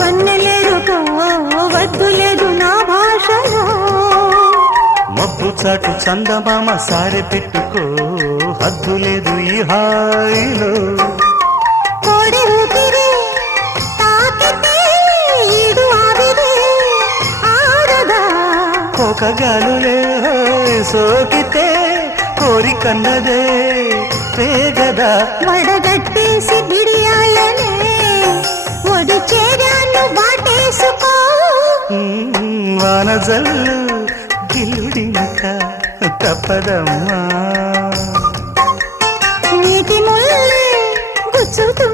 వన్నెలేరుకో వద్దు లేదు నా భాషలో మబ్బు చాటు చందమామ సారె పెట్టుకో హద్దు లేదు ఈ హాయిలో కోడి ఊపిరి తాకితే ఈడు ఆవిరి ఆరదా కోకగాలులే సోకితే కోరికన్నదే పేగదా వడగట్టేసి బిడియాలనే ఒడి చేరాను వాటేసుకో వానజల్లు గిల్లుడింక తప్పదమ్మా నీటి ముల్లే గుచ్చుతూ